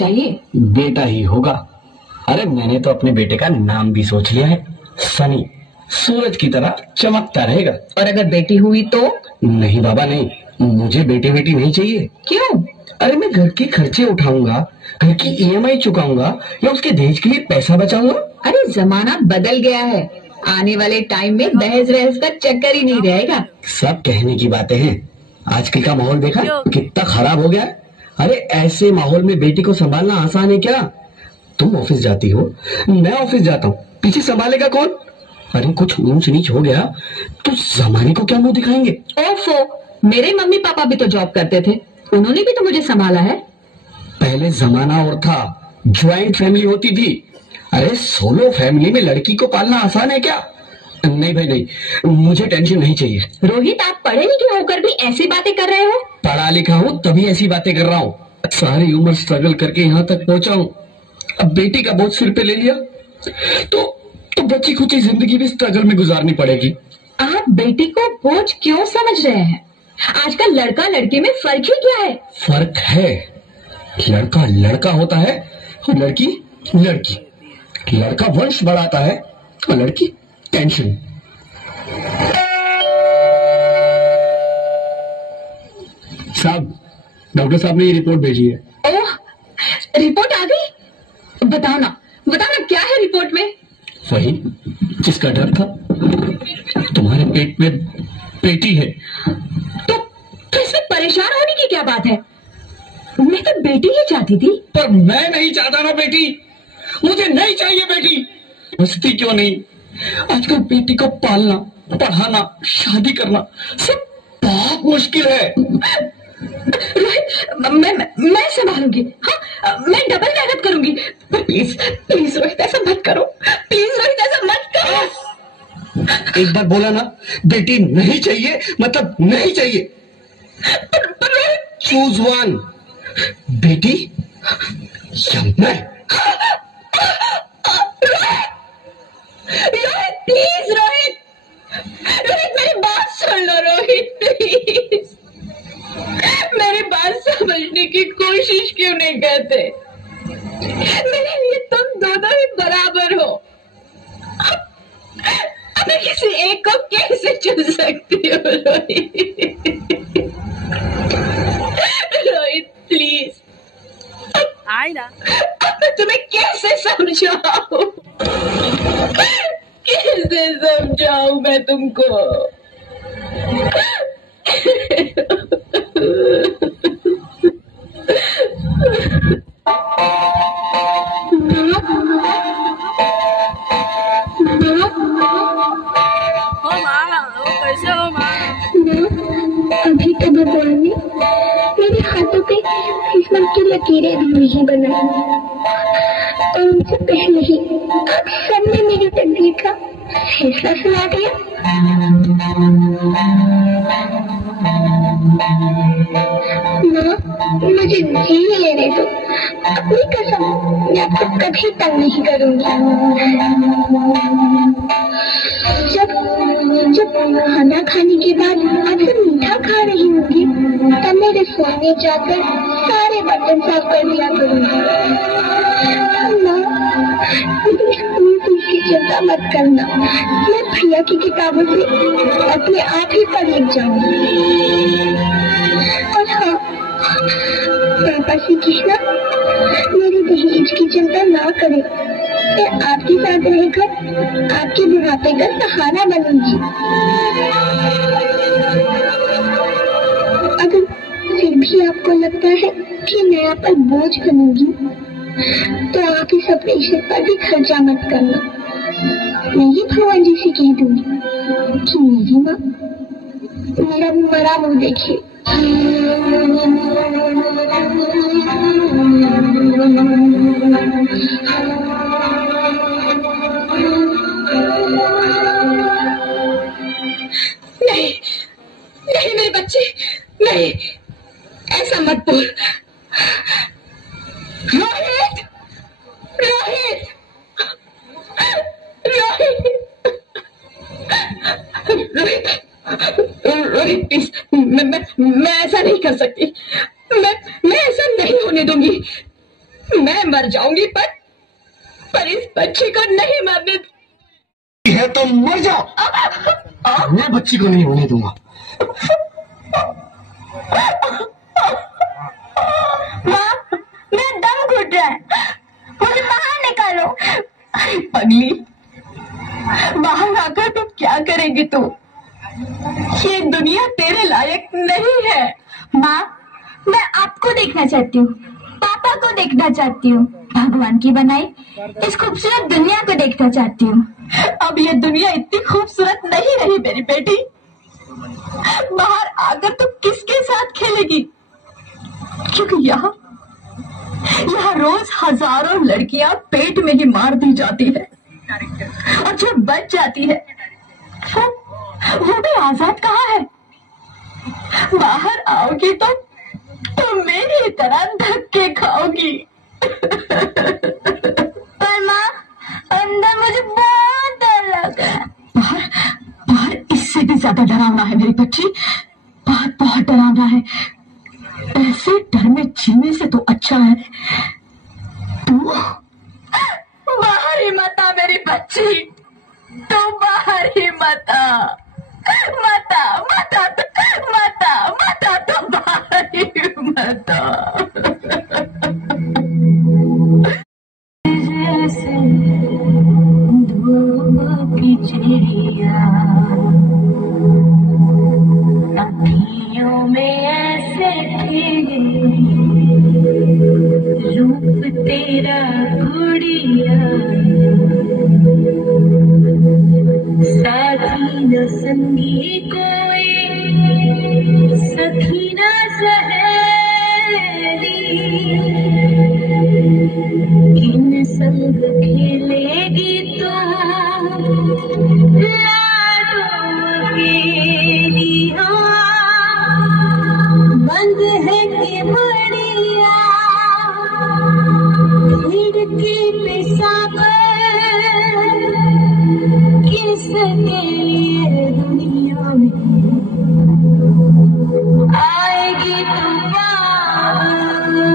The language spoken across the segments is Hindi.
चाहिए? बेटा ही होगा। अरे मैंने तो अपने बेटे का नाम भी सोच लिया है, सनी। सूरज की तरह चमकता रहेगा। और अगर बेटी हुई तो? नहीं बाबा नहीं, मुझे बेटी बेटी नहीं चाहिए। क्यों? अरे मैं घर के खर्चे उठाऊंगा, घर की ईएमआई चुकाऊंगा या उसके दहेज के लिए पैसा बचाऊंगा। अरे जमाना बदल गया है, आने वाले टाइम में दहेज वहेज का चक्कर ही नहीं रहेगा। सब कहने की बातें हैं, आजकल का माहौल देखा कितना खराब हो गया है। अरे ऐसे माहौल में बेटी को संभालना आसान है क्या? तुम ऑफिस जाती हो, मैं ऑफिस जाता हूँ, पीछे संभालेगा कौन? अरे कुछ ऊंच नीच हो गया तो जमाने को क्या मुंह दिखाएंगे? ओफो, मेरे मम्मी पापा भी तो जॉब करते थे, उन्होंने भी तो मुझे संभाला है। पहले जमाना और था, ज्वाइंट फैमिली होती थी। अरे सोलो फैमिली में लड़की को पालना आसान है क्या? नहीं भाई नहीं, मुझे टेंशन नहीं चाहिए। रोहित, आप पढ़े लिखे होकर भी ऐसी बातें कर रहे हो? पढ़ा लिखा हूँ तभी ऐसी बातें कर रहा हूँ। सारी उम्र स्ट्रगल करके यहाँ तक पहुंचा हूँ, अब बेटी का बोझ सिर पे ले लिया तो बच्ची खुची जिंदगी भी स्ट्रगल में गुजारनी पड़ेगी। आप बेटी को बोझ क्यों समझ रहे हैं? आजकल लड़का लड़की में फर्क ही क्या है? फर्क है, लड़का लड़का होता है और लड़की लड़की। लड़का वंश बढ़ाता है और लड़की टेंशन। साहब, डॉक्टर साहब ने ये रिपोर्ट भेजी है। ओह, रिपोर्ट आ गई? बताना क्या है रिपोर्ट में? वही जिसका डर था, तुम्हारे पेट में बेटी है। तो इसमें परेशान होने की क्या बात है? मैं तो बेटी ही चाहती थी। पर मैं नहीं चाहता ना बेटी, मुझे नहीं चाहिए बेटी। मस्ती क्यों नहीं, आजकल बेटी को पालना, पढ़ाना, शादी करना सब बहुत मुश्किल है। रोहित, मैं संभालूंगी। हाँ, मैं डबल मेहनत करूंगी। पर प्लीज रोहित ऐसा मत करो, प्लीज रोहित ऐसा मत करो। एक बार बोला ना, बेटी नहीं चाहिए मतलब नहीं चाहिए। पर चूज वन, बेटी या मैं। रोहित प्लीज, रोहित मेरी बात सुन लो रोहित, प्लीज मेरी बात समझने की कोशिश क्यों नहीं करते? मेरे लिए तुम दोनों ही बराबर हो। अब मैं किसी एक को कैसे चुन सकती हूँ रोहित प्लीज। आई ना, अब मैं तुम्हें कैसे समझाऊं? कैसे समझाऊं मैं तुमको? हो माँ, वो कैसे हो माँ? अभी तो भगवान ने मेरे हाथों पे किस्मत की लकीरें भी नहीं बनाई, और उनसे पहले ही सबने मेरी तकदीर का फैसला सुना दिया। माँ, मुझे जी लेने दो, अपनी कसम, मैं आपको कभी तंग नहीं करूंगी। जब खाना खाने के बाद आपसे मीठा खा रही होंगी, तब मेरे सोने जाकर सारे बर्तन साफ कर दिया करूंगी। स्कूल फीस की चिंता मत करना, मैं प्रिया की किताबों से अपने आप ही पढ़ लिख जाऊंगी। और हाँ, पापा से कहना मेरी दहेज की चिंता ना करें, मैं आपके साथ रहकर आपके बुढ़ापे का सहारा बनूंगी। अगर फिर भी आपको लगता है कि मैं आप पर बोझ बनूंगी, तो आप इस ऑपरेशन पर भी खर्चा मत करना। मैं ही भगवान जी से कह दूंगी कि मेरी माँ मेरा मरा मुंह देखिए। नहीं मेरे बच्चे, नहीं, ऐसा मत बोल। रोहित, रोहित, रोहित, रोहित प्लीज, मैं ऐसा नहीं कर सकती। मैं ऐसा नहीं होने दूंगी। मैं मर जाऊंगी पर इस बच्चे को नहीं मरने है तो मर जाओ। मैं बच्ची को नहीं होने दूंगा। माँ, मेरा दम घुट रहा है, मुझे बाहर निकालो। अरे पगली, बाहर आकर तुम क्या करेगी तू? ये दुनिया तेरे लायक नहीं है। माँ, मैं आपको देखना चाहती हूँ, पापा को देखना चाहती हूँ, भगवान की बनाई इस खूबसूरत दुनिया को देखना चाहती हूँ। अब ये दुनिया इतनी खूबसूरत नहीं रही मेरी बेटी। बाहर आकर तुम किसके साथ खेलेगी? क्योंकि यहाँ रोज हजारों लड़कियां पेट में ही मार दी जाती है और जो बच जाती है वो भी आजाद कहाँ है? बाहर आओगी तो मेरी तरह धक्के खाओगी। पर माँ, अंदर मुझे बहुत डर लग रहा है। बाहर इससे भी ज्यादा डरावना है मेरी बच्ची, बहुत बहुत डरावना है। ऐसे डर में जीने से तो अच्छा है तू बाहर ही मत आ मेरी बच्ची, तू बाहर ही मत आ, मत आ, मत आ, मत आ, मत आ, तू बाहर ही मत आ। जैसे धूप की चिड़िया अखियों में ऐसे रूप तेरा गुड़िया, साथी न संगी कोई, सखी न सहेली, किन संग खेलेगी तू लाडो गेली हो। बंद है कि बढ़िया खिड़की पे सागर, किसके लिए दुनिया में आएगी तू पागल,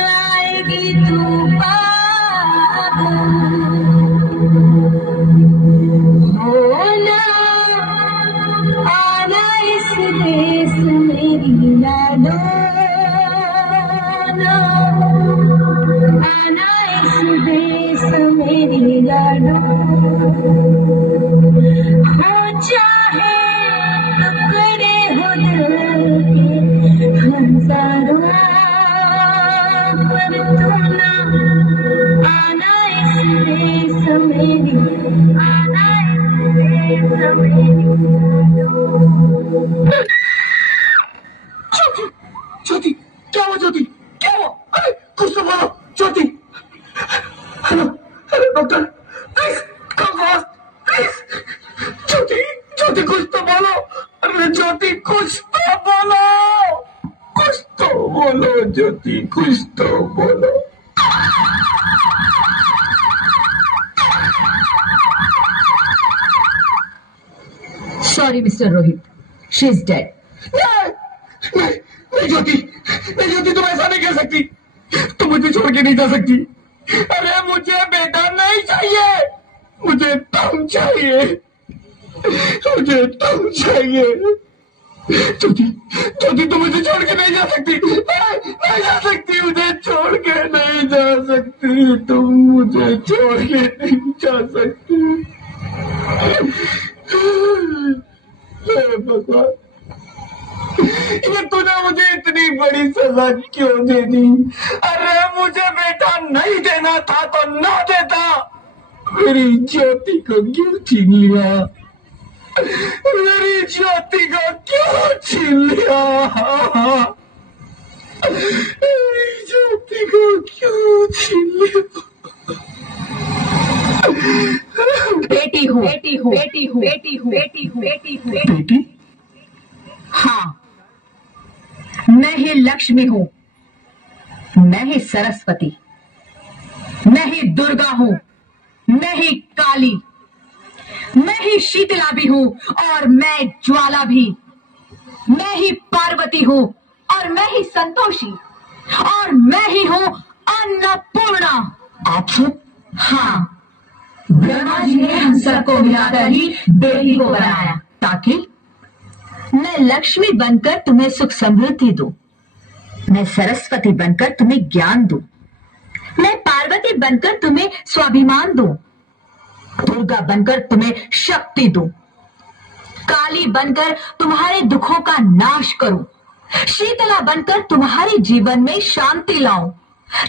आएगी तू पागल। होना आना इस देश मेरी लाडो, आना इस देश मेरी लाडो। हो चाहे टुकड़े हो दिल के हजारों, पर तू ना आना इस देश मेरी, आना इस देश मेरी। ज्योति, क्या हुआ ज्योति, क्या हुआ? अरे कुछ तो बोलो Jyoti. Hello hello doctor, please come fast please. Jyoti Jyoti कुछ तो बोलो। अरे ज्योति कुछ तो बोलो, कुछ तो बोलो ज्योति, कुछ तो बोलो। Sorry, Mr. Rohit. She's dead. नहीं ज्योति, नहीं ज्योति, तुम ऐसा नहीं कर सकती, तुम मुझे छोड़ के नहीं जा सकती। अरे मुझे बेटा नहीं चाहिए, मुझे तुम चाहिए, मुझे तुम चाहिए। ज्योति ज्योति, तुम मुझे छोड़ के नहीं जा सकती, नहीं जा सकती, मुझे छोड़ के नहीं जा सकती, तुम मुझे छोड़ के नहीं जा सकती। हे भगवान, ये तूने मुझे इतनी बड़ी सजा क्यों दे दी? अरे मुझे बेटा नहीं देना था तो ना देता, मेरी ज्योति को क्यों छीन लिया? मेरी ज्योति को क्यों छीन लिया? मेरी ज्योति को क्यों छीन लिया? बेटी हूँ, बेटी हूँ, बेटी हूँ, बेटी हूँ, बेटी हूँ, बेटी हूँ, बेटी? हाँ, मैं ही लक्ष्मी हूँ, मैं ही सरस्वती, मैं ही दुर्गा हूँ, मैं ही काली, मैं ही शीतला भी हूँ और मैं ज्वाला भी, मैं ही पार्वती हूँ और मैं ही संतोषी और मैं ही हूँ आप सब? हाँ, ब्रह्मा जी ने हम सबको मिलाकर ही बेटी को बनाया ताकि मैं लक्ष्मी बनकर तुम्हें सुख समृद्धि दूं, मैं सरस्वती बनकर तुम्हें ज्ञान दूं, मैं पार्वती बनकर तुम्हें स्वाभिमान दूं, दुर्गा बनकर तुम्हें शक्ति दूं, काली बनकर तुम्हारे दुखों का नाश करूं, शीतला बनकर तुम्हारे जीवन में शांति लाऊं,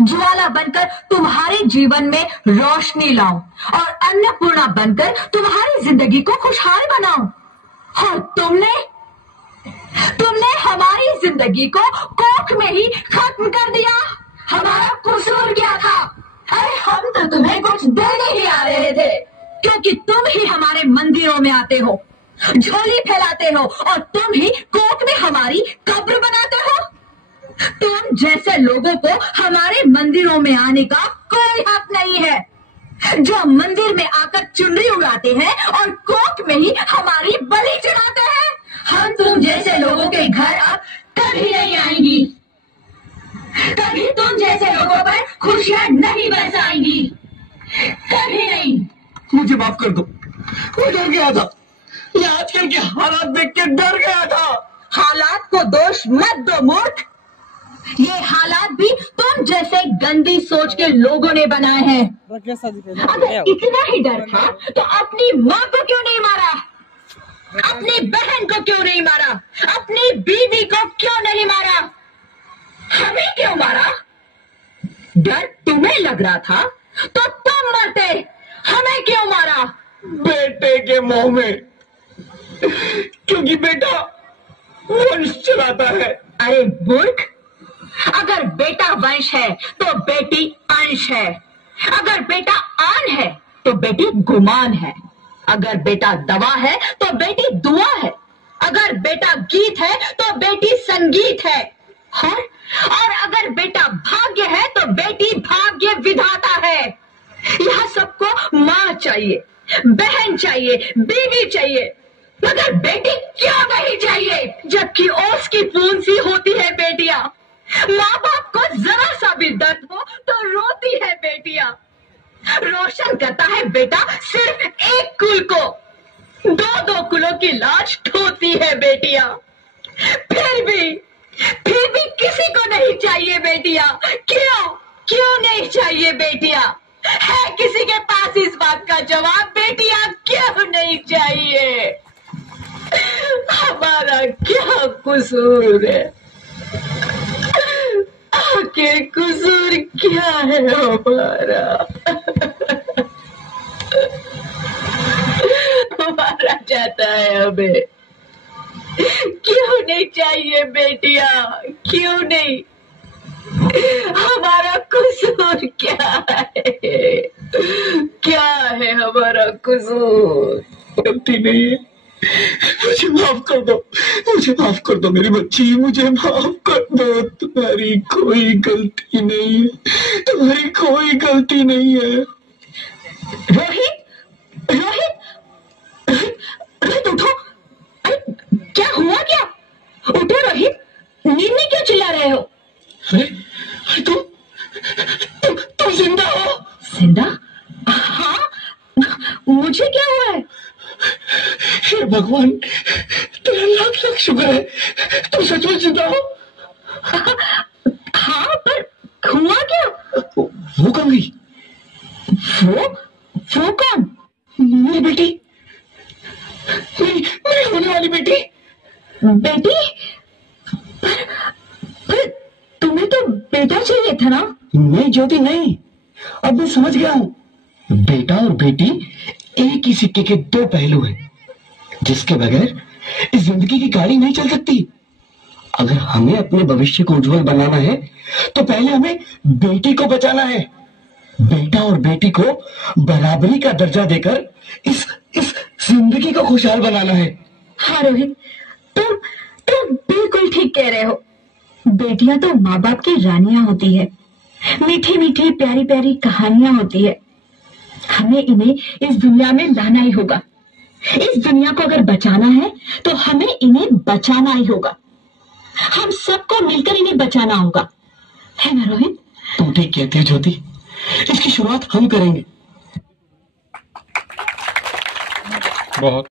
ज्वाला बनकर तुम्हारे जीवन में रोशनी लाऊं और अन्नपूर्णा बनकर तुम्हारी जिंदगी को खुशहाल बनाऊं। और तुमने हमारी जिंदगी को कोख में ही खत्म कर दिया। हमारा कसूर क्या था? अरे हम तो तुम्हें कुछ देने ही आ रहे थे, क्योंकि तुम ही हमारे मंदिरों में आते हो, झोली फैलाते हो और तुम ही कोख में हमारी कब्र बनाते हो। तुम जैसे लोगों को हमारे मंदिरों में आने का कोई हक नहीं है, जो मंदिर में आकर चुनरी उड़ाते हैं और कोख में ही हमारी बलि चढ़ाते हैं। हम तुम जैसे लोगों के घर अब कभी नहीं आएंगी, कभी तुम जैसे लोगों पर खुशियां नहीं बरसाएंगी, कभी नहीं। मुझे माफ कर दो, मैं डर गया था। ये आजकल के हालात देख के डर गया था। हालात को दोष मत दो मूर्ख, ये हालात भी तुम जैसे गंदी सोच के लोगों ने बनाए हैं। अगर इतना ही डर था तो अपनी माँ को क्यों नहीं मारा, अपनी बहन को क्यों नहीं मारा, अपनी बीवी को क्यों नहीं मारा, हमें क्यों मारा? डर तुम्हें लग रहा था तो तुम मरते, हमें क्यों मारा? बेटे के मोह में, क्योंकि बेटा वंश चलाता है। अरे मूर्ख, अगर बेटा वंश है तो बेटी अंश है, अगर बेटा आन है तो बेटी गुमान है, अगर बेटा दवा है तो बेटी दुआ है, अगर बेटा गीत है तो बेटी संगीत है, और अगर बेटा भाग्य है तो बेटी भाग्य विधाता है। यह सबको माँ चाहिए, बहन चाहिए, बीवी चाहिए, मगर बेटी क्यों नहीं चाहिए? जबकि ओस की बूंद सी होती है बेटियां, माँ बाप को जरा सा भी दर्द हो तो रोती है बेटियां। रोशन करता है बेटा सिर्फ एक कुल को, दो दो कुलों की लाज ढोती है बेटियां। फिर भी किसी को नहीं चाहिए बेटियां। क्यों नहीं चाहिए बेटियां? है किसी के पास इस बात का जवाब? बेटियां क्यों नहीं चाहिए? हमारा क्या कसूर है? आखिर कसूर क्या है हमारा? हमारा जाता है हमें। क्यों नहीं चाहिए बेटियां? क्यों नहीं? हमारा कसूर क्या है? क्या है हमारा कसूर? गलती नहीं है, मुझे माफ कर दो, मुझे माफ कर दो मेरी बच्ची, मुझे माफ कर दो। तुम्हारी कोई गलती नहीं है, तुम्हारी कोई गलती नहीं है। रोहित, रोहित, रोहित उठो। अरे क्या हुआ? क्या? उठो रोहित, नींद में क्यों चिल्ला रहे हो? अरे तुम जिंदा हो? जिंदा? हाँ, मुझे क्या हुआ है? हे भगवान, तेरा लाख लाख शुक्र है, तुम सच में जिंदा हो। हाँ, पर हुआ क्या? वो कौन गई? वो कौन? मेरी बेटी, मेरी होने वाली बेटी। बेटी? पर तुम्हें तो बेटा चाहिए था ना? नहीं ज्योति, नहीं, अब मैं समझ गया हूँ। बेटा और बेटी एक ही सिक्के के दो पहलू हैं, जिसके बगैर इस जिंदगी की गाड़ी नहीं चल सकती। अगर हमें अपने भविष्य को उज्जवल बनाना है तो पहले हमें बेटी को बचाना है। बेटा और बेटी को बराबरी का दर्जा देकर इस जिंदगी को खुशहाल बनाना है। हाँ रोहित, तुम बिल्कुल ठीक कह रहे हो। बेटियां तो माँ बाप की रानियां होती है, मीठी मीठी प्यारी प्यारी कहानियां होती है। हमें इन्हें इस दुनिया में लाना ही होगा। इस दुनिया को अगर बचाना है तो हमें इन्हें बचाना ही होगा। हम सबको मिलकर इन्हें बचाना होगा, है ना रोहित? तुम ठीक कहती हो ज्योति, इसकी शुरुआत हम करेंगे। बहुत